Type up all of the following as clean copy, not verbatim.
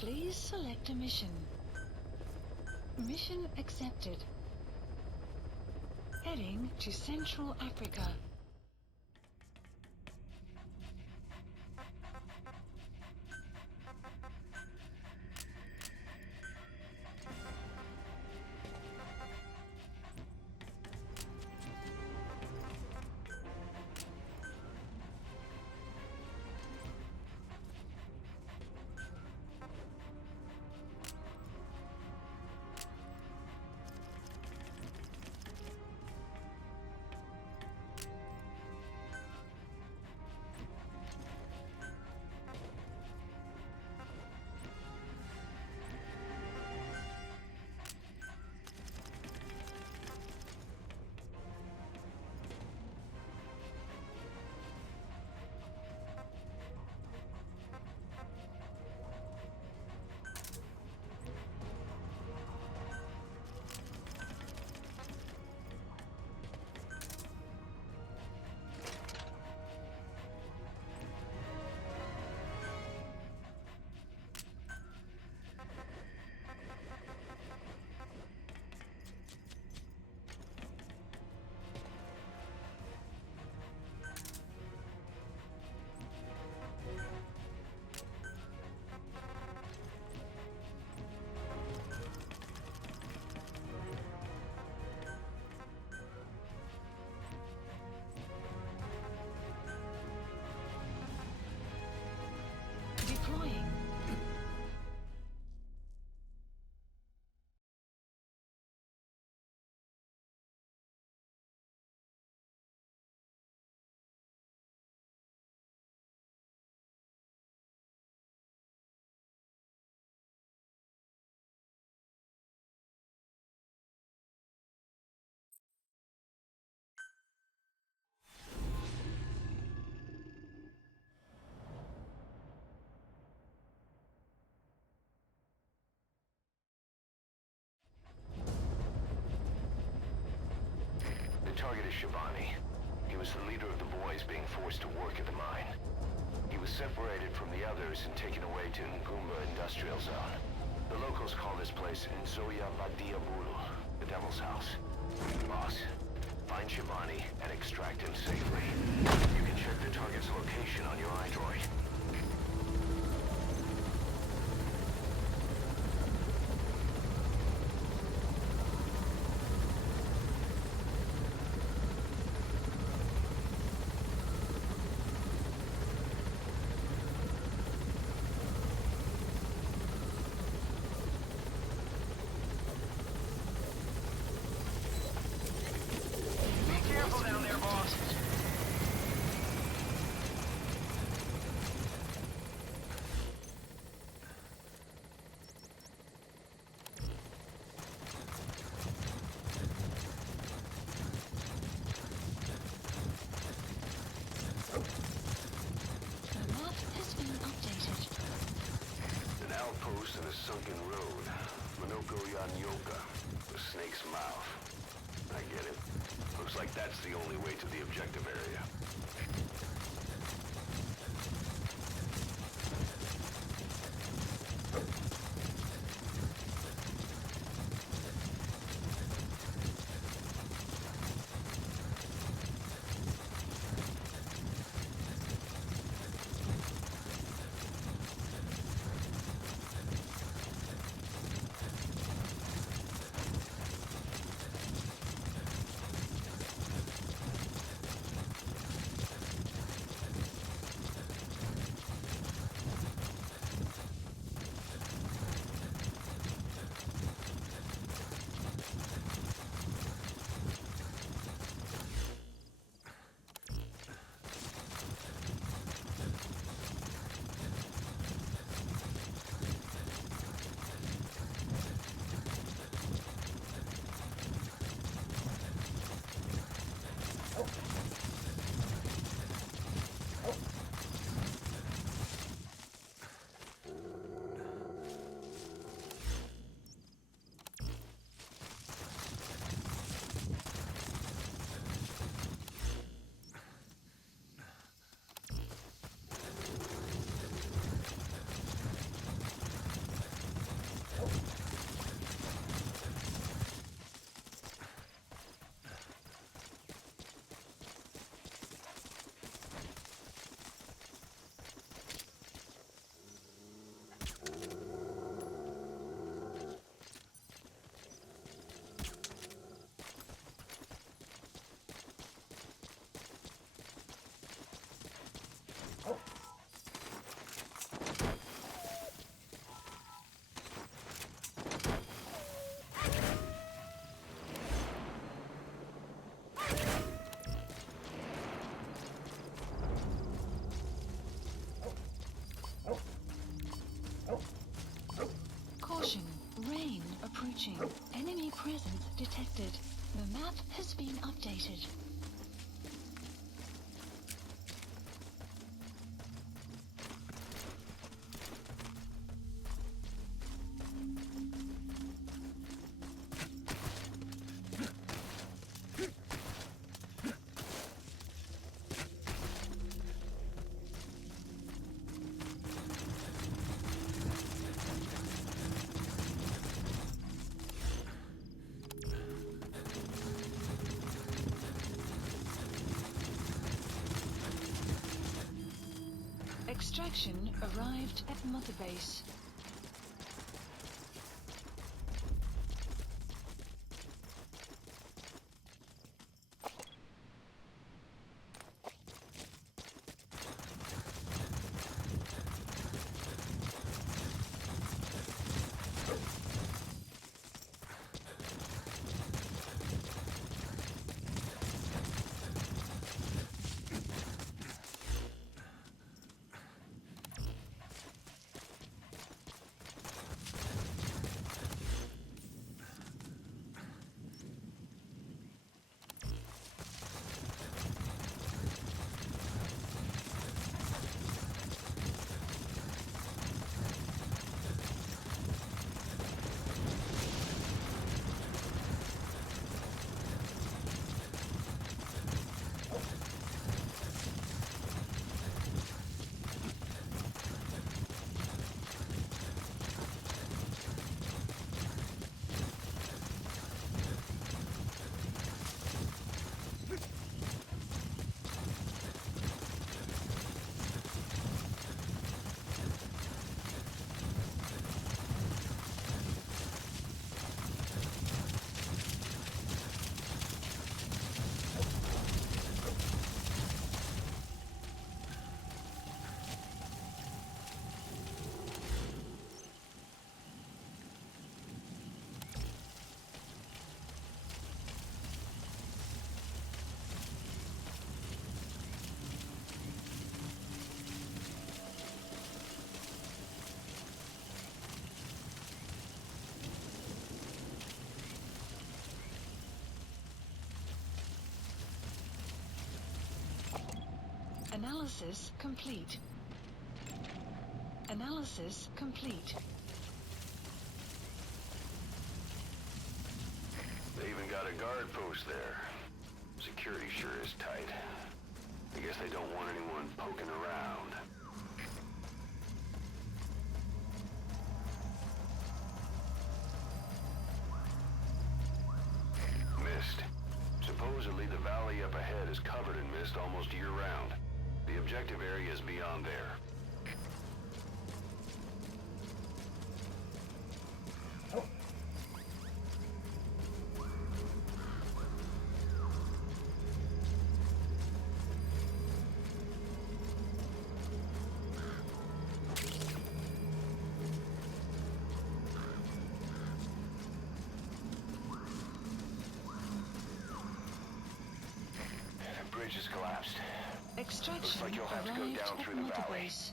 Please select a mission. Mission accepted. Heading to Central Africa. Deploying. The target is Shivani. He was the leader of the boys being forced to work at the mine. He was separated from the others and taken away to Ngumba Industrial Zone. The locals call this place Nzoya Badia Bulu, the Devil's House. Boss, find Shivani and extract him safely. You can check the target's location on your iDroid. Outpost in a sunken road. Monoko Yanyoka. The snake's mouth. I get it. Looks like that's the only way to the objective area. Plane approaching. Enemy presence detected. The map has been updated. Extraction arrived at Mother Base. Analysis complete. Analysis complete. They even got a guard post there. Security sure is tight. I guess they don't want anyone poking around. Mist. Supposedly the valley up ahead is covered in mist almost year-round. The objective area is beyond there. The bridge has collapsed. Extraction Looks like you'll have to go arrived down at through the Mother valley. Base.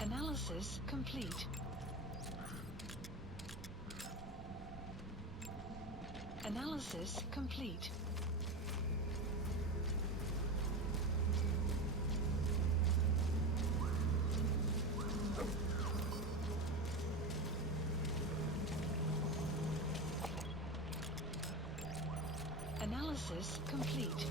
Analysis complete. Analysis complete. Analysis complete.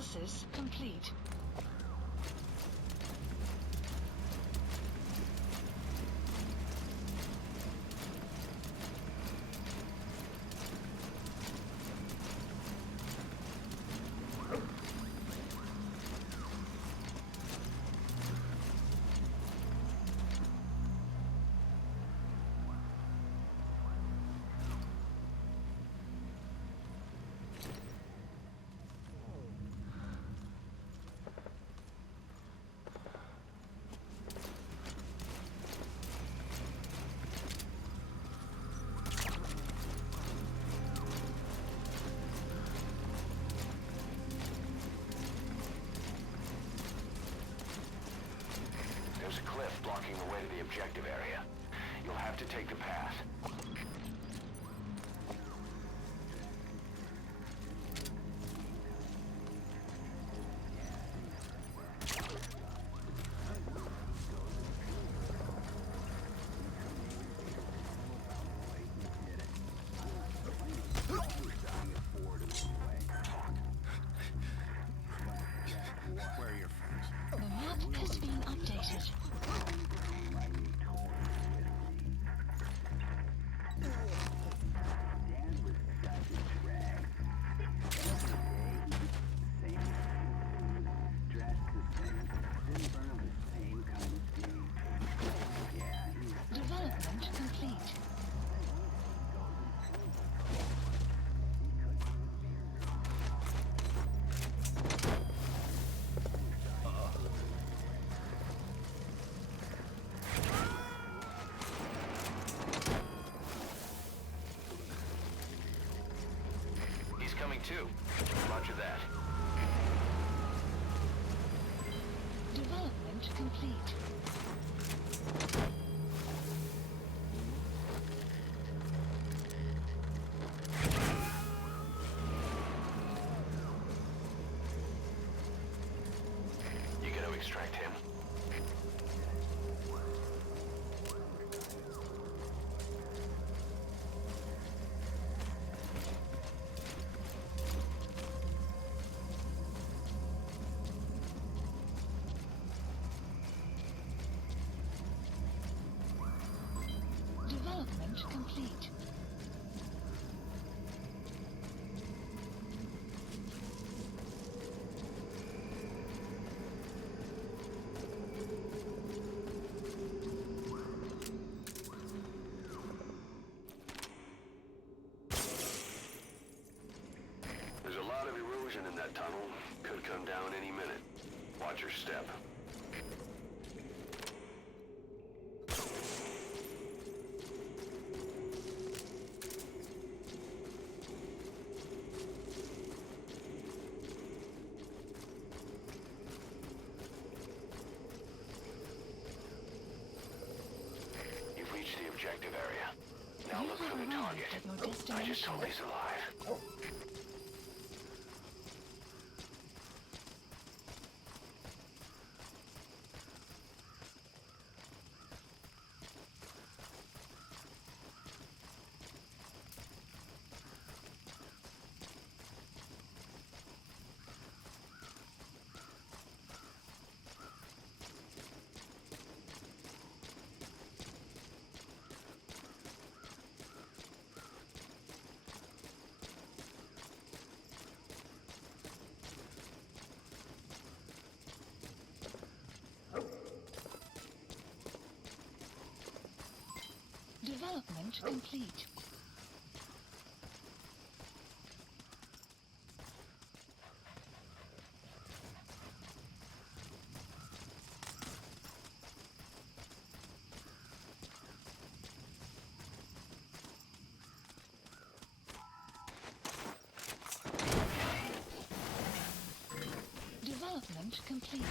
Analysis complete. There's a cliff blocking the way to the objective area. You'll have to take the path. Where are your friends? The map has been updated. Development complete. He's coming too. Roger that. Development complete. You gotta extract him. Development complete. There's a lot of erosion in that tunnel. Could come down any minute. Watch your step. You've reached the objective area. Now You look for have the arrived target. at your I just destination. hope he's alive. Development complete. Development complete.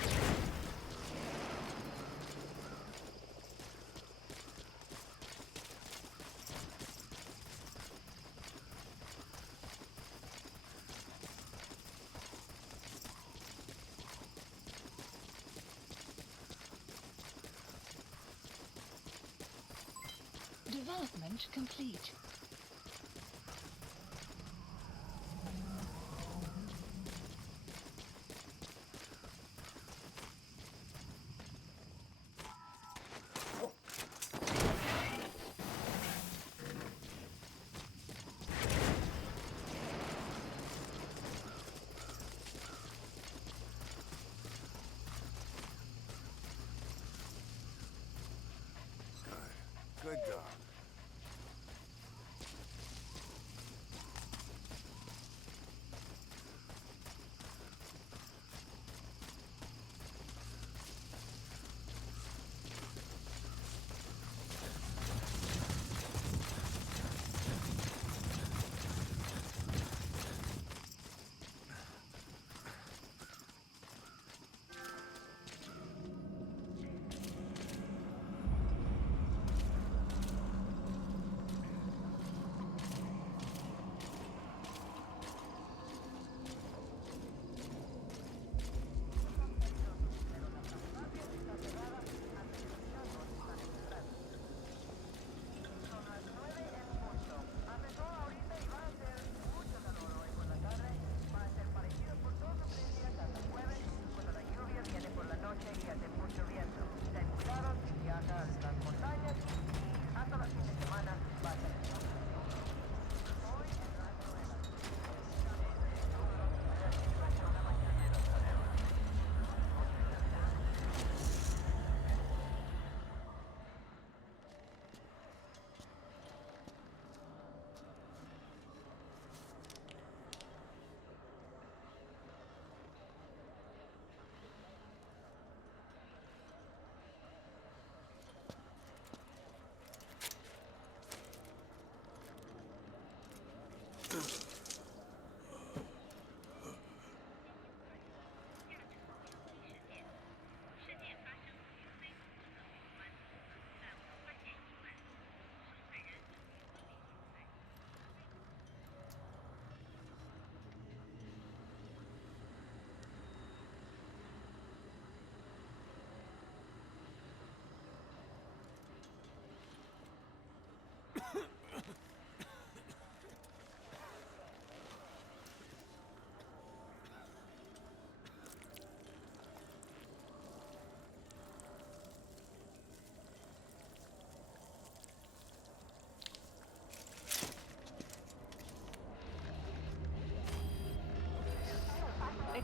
Development complete.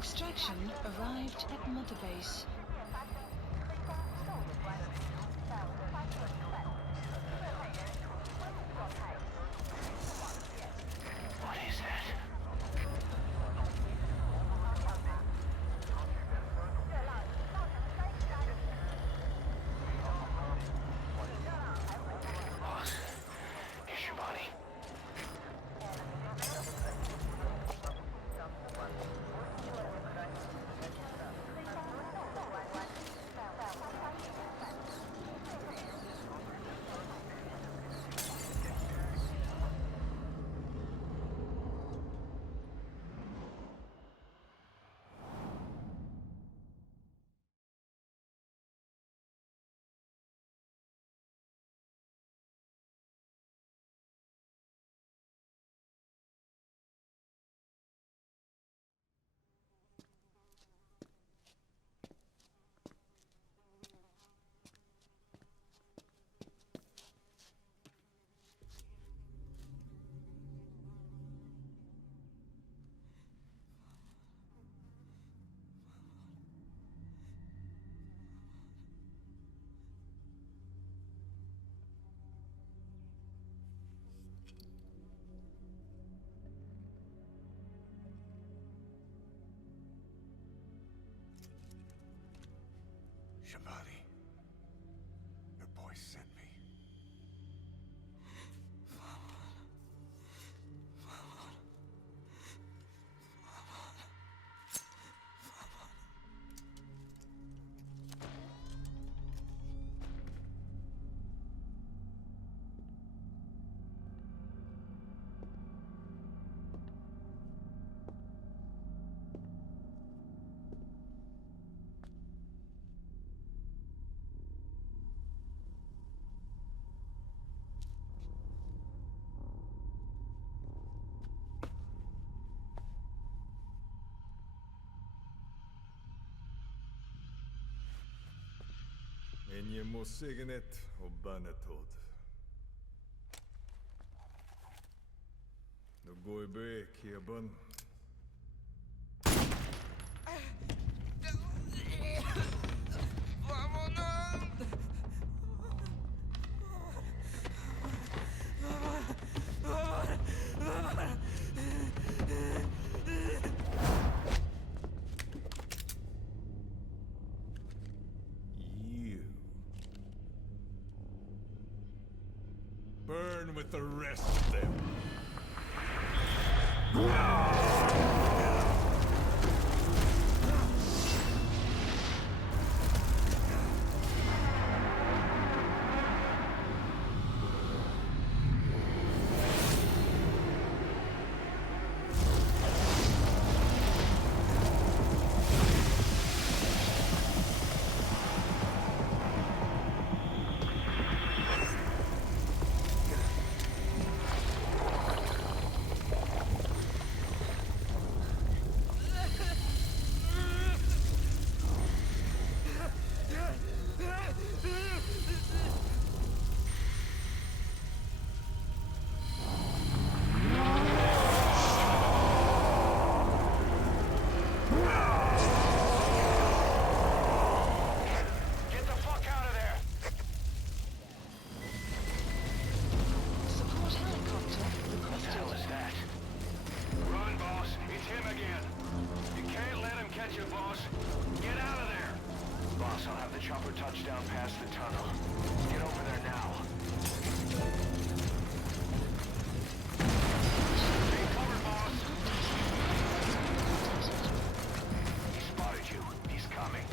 Extraction arrived at Mother Base. What is that? Boss, it's Shivani. Shivani, your boy sent me. En je må signet og bannetod. Nå går jeg bek i bønn. You burn with the rest of them. Get the fuck out of there! Support helicopter What the hell requested. is that? Run, boss. It's him again. You can't let him catch you, boss. Get out of there! Boss, I'll have the chopper touch down past the tunnel. Get over there now. Take cover, boss! He spotted you. He's coming.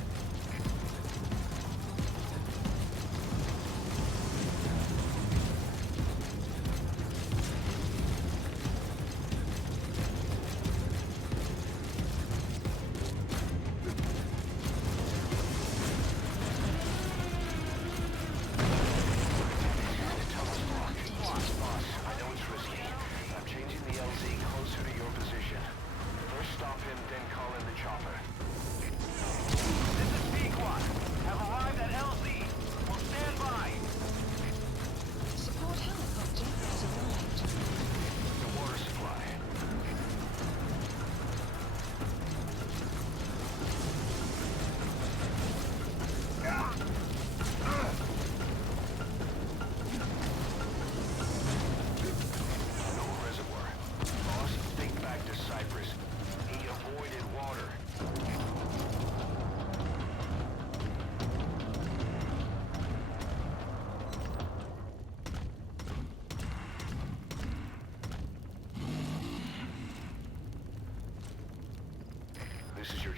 The tunnel's blocked.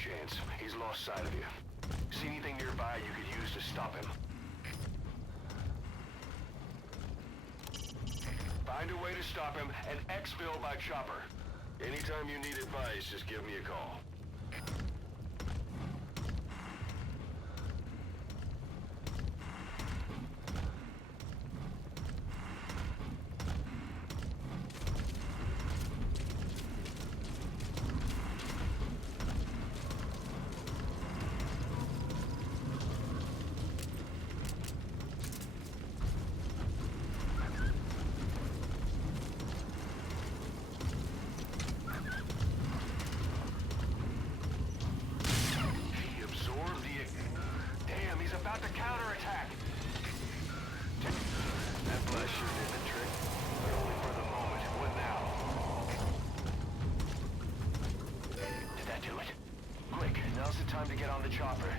chance. He's lost sight of you. See anything nearby you could use to stop him? Find a way to stop him and exfil by chopper. Anytime you need advice, just give me a call. About to counterattack. That blast sure did the trick, but only for the moment. What now? Did that do it? Quick, now's the time to get on the chopper.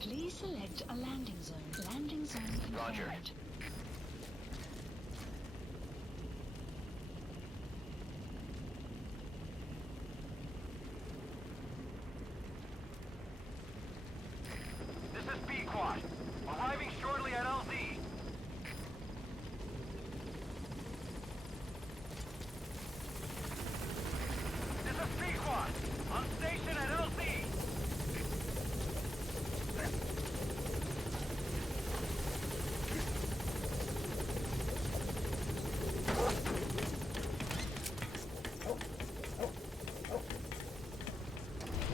Please select a landing zone. Landing zone confirmed. Roger. This is B-Quad. Arriving shortly at LZ. This is B-Quad. On station at LZ.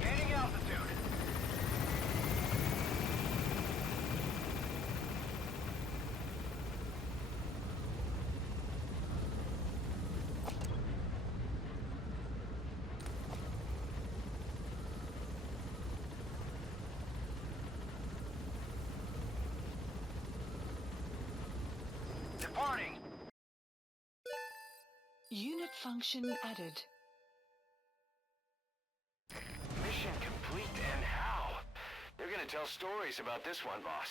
Gaining altitude. Departing. Unit function added. Mission complete, and how? They're gonna tell stories about this one, boss.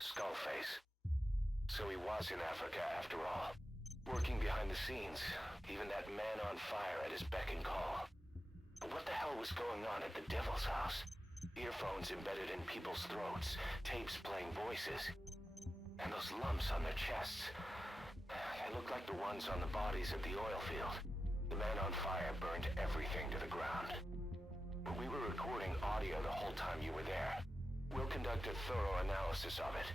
Skullface. So he was in Africa after all. Working behind the scenes. Even that man on fire at his beck and call. But what the hell was going on at the Devil's House? Earphones embedded in people's throats. Tapes playing voices. And those lumps on their chests. They looked like the ones on the bodies at the oil field. The man on fire burned everything to the ground. But we were recording audio the whole time you were there. We'll conduct a thorough analysis of it.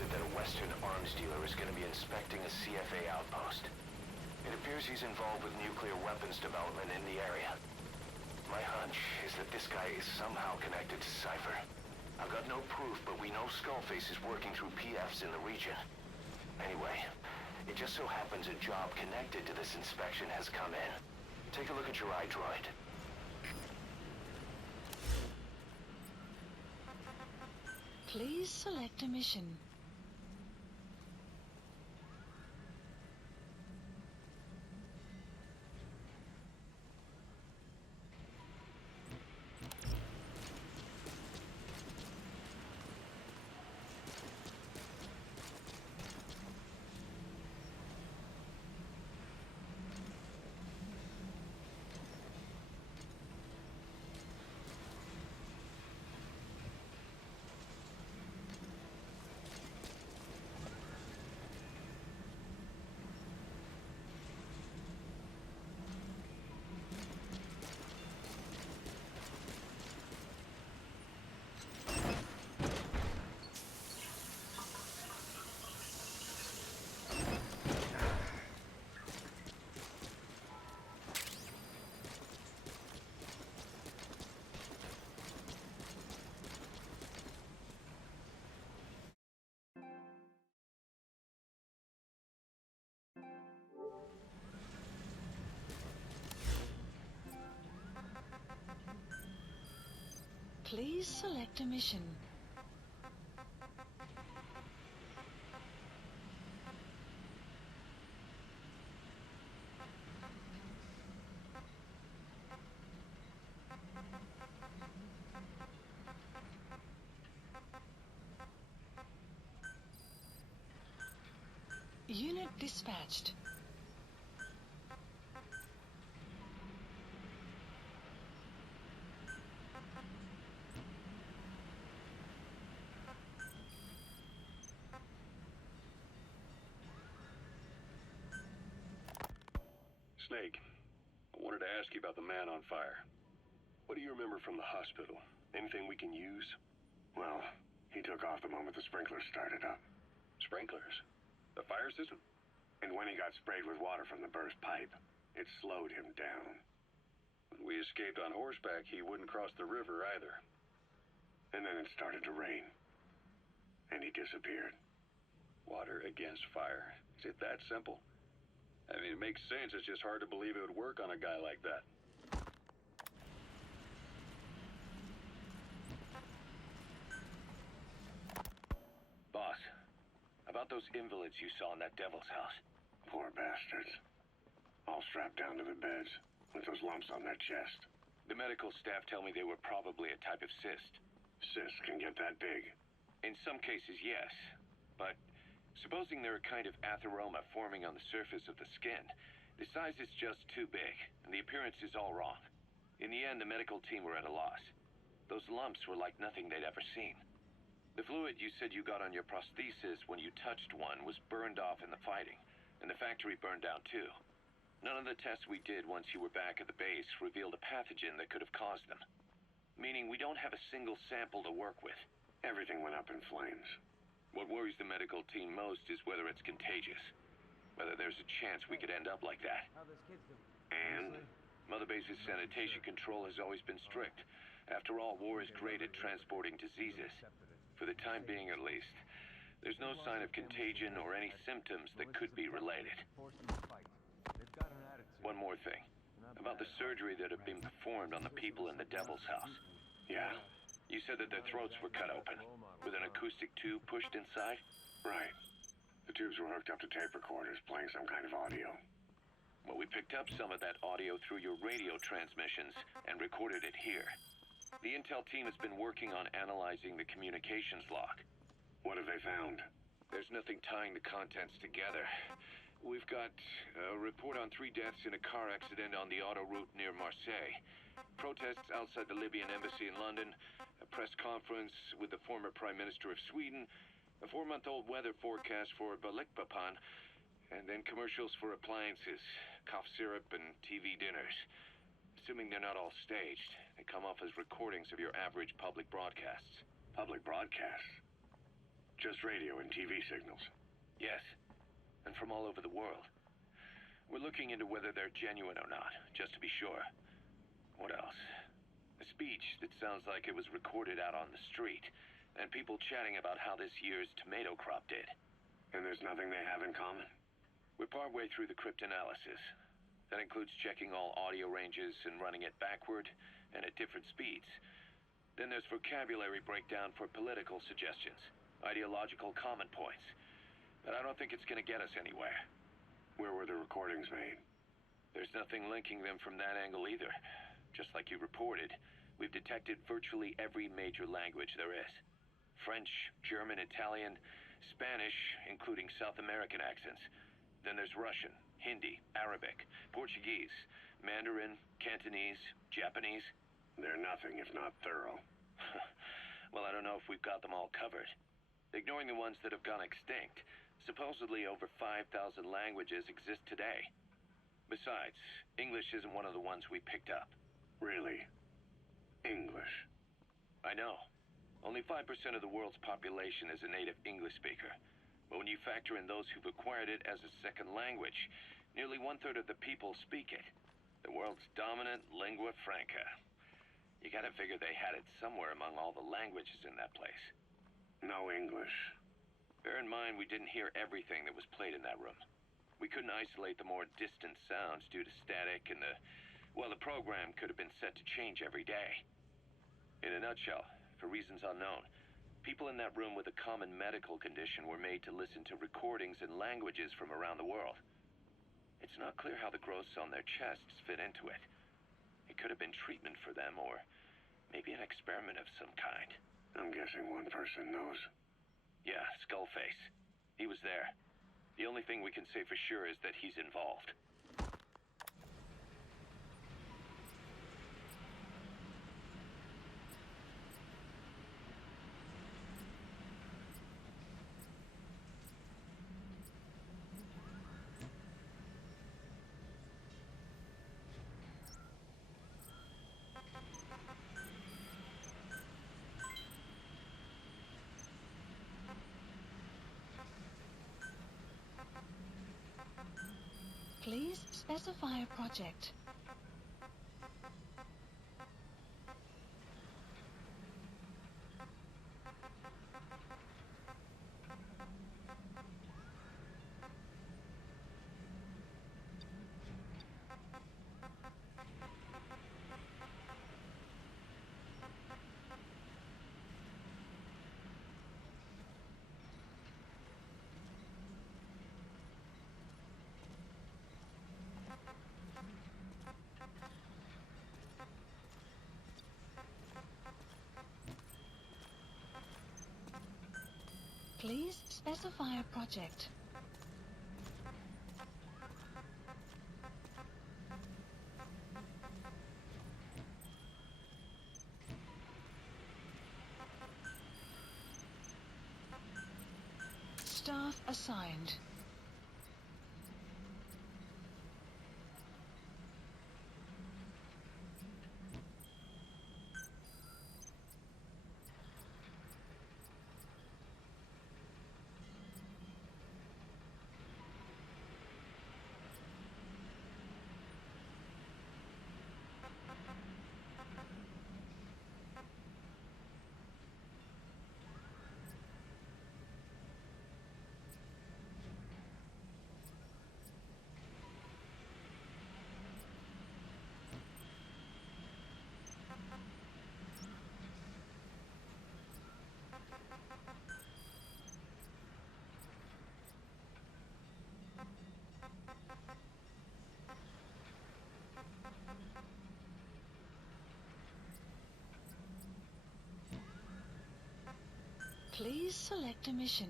reports it that a Western arms dealer is going to be inspecting a CFA outpost. It appears he's involved with nuclear weapons development in the area. My hunch is that this guy is somehow connected to Cypher. I've got no proof, but we know Skullface is working through PFs in the region. Anyway, it just so happens a job connected to this inspection has come in. Take a look at your iDroid. Please select a mission. Please select a mission. Unit dispatched. Snake, I wanted to ask you about the man on fire. What do you remember from the hospital? Anything we can use? Well, he took off the moment the sprinklers started up. Sprinklers? The fire system? And when he got sprayed with water from the burst pipe, it slowed him down. When we escaped on horseback, he wouldn't cross the river either. And then it started to rain. And he disappeared. Water against fire. Is it that simple? I mean, it makes sense. It's just hard to believe it would work on a guy like that. Boss, about those invalids you saw in that devil's house. Poor bastards. All strapped down to the beds, with those lumps on their chest. The medical staff tell me they were probably a type of cyst. Cysts can get that big. In some cases, yes. But supposing they're a kind of atheroma forming on the surface of the skin, the size is just too big, and the appearance is all wrong. In the end, the medical team were at a loss. Those lumps were like nothing they'd ever seen. The fluid you said you got on your prosthesis when you touched one was burned off in the fighting, and the factory burned down too. None of the tests we did once you were back at the base revealed a pathogen that could have caused them. Meaning we don't have a single sample to work with. Everything went up in flames. What worries the medical team most is whether it's contagious. Whether there's a chance we could end up like that. And? Mother Base's sanitation control has always been strict. After all, war is great at transporting diseases. For the time being, at least. There's no sign of contagion or any symptoms that could be related. One more thing. About the surgery that had been performed on the people in the Devil's House. Yeah, You said that their throats were cut open, with an acoustic tube pushed inside? right. The tubes were hooked up to tape recorders, playing some kind of audio. Well, we picked up some of that audio through your radio transmissions and recorded it here. The intel team has been working on analyzing the communications log. What have they found? There's nothing tying the contents together. We've got a report on 3 deaths in a car accident on the autoroute near Marseille. Protests outside the Libyan embassy in London, a press conference with the former Prime Minister of Sweden, a 4-month-old weather forecast for Balikpapan, and then commercials for appliances, cough syrup, and TV dinners. Assuming they're not all staged, they come off as recordings of your average public broadcasts. Public broadcasts? Just radio and TV signals. Yes, and from all over the world. We're looking into whether they're genuine or not, just to be sure. What else? A speech that sounds like it was recorded out on the street, and people chatting about how this year's tomato crop did. And there's nothing they have in common? We're partway through the cryptanalysis. That includes checking all audio ranges and running it backward and at different speeds. Then there's vocabulary breakdown for political suggestions, ideological comment points. But I don't think it's going to get us anywhere. Where were the recordings made? There's nothing linking them from that angle either. Just like you reported, we've detected virtually every major language there is. French, German, Italian, Spanish, including South American accents. Then there's Russian, Hindi, Arabic, Portuguese, Mandarin, Cantonese, Japanese. They're nothing if not thorough. Well, I don't know if we've got them all covered. Ignoring the ones that have gone extinct, supposedly over 5,000 languages exist today. Besides, English isn't one of the ones we picked up. Really? English? I know. Only 5% of the world's population is a native English speaker. But when you factor in those who've acquired it as a second language, nearly 1/3 of the people speak it. The world's dominant lingua franca. You gotta figure they had it somewhere among all the languages in that place. No English. Bear in mind, we didn't hear everything that was played in that room. We couldn't isolate the more distant sounds due to static, and the program could have been set to change every day. In a nutshell, for reasons unknown, people in that room with a common medical condition were made to listen to recordings in languages from around the world. It's not clear how the growths on their chests fit into it. It could have been treatment for them, or maybe an experiment of some kind. I'm guessing one person knows. Yeah, Skullface. He was there. The only thing we can say for sure is that he's involved. Please specify a project. Please specify a project. Staff assigned. Please select a mission.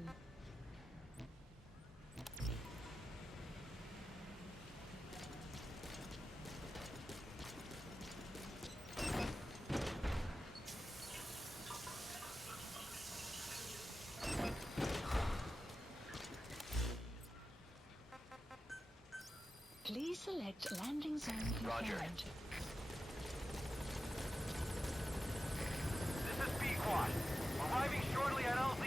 Please select landing zone confirmed. Roger. This is Pequod. Arriving shortly at LZ.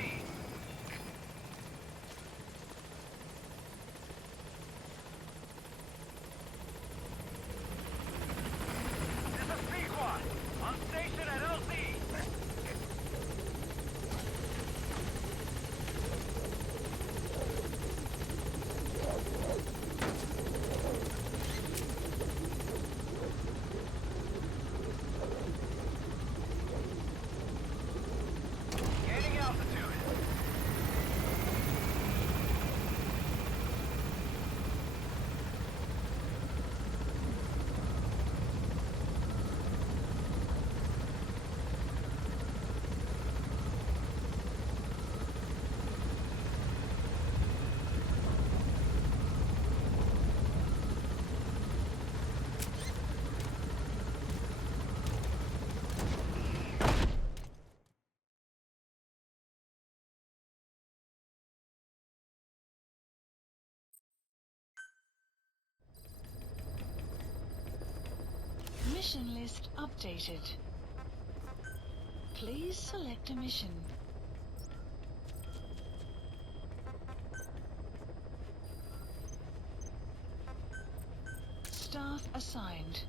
Mission list updated. Please select a mission. Staff assigned.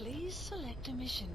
Please select a mission.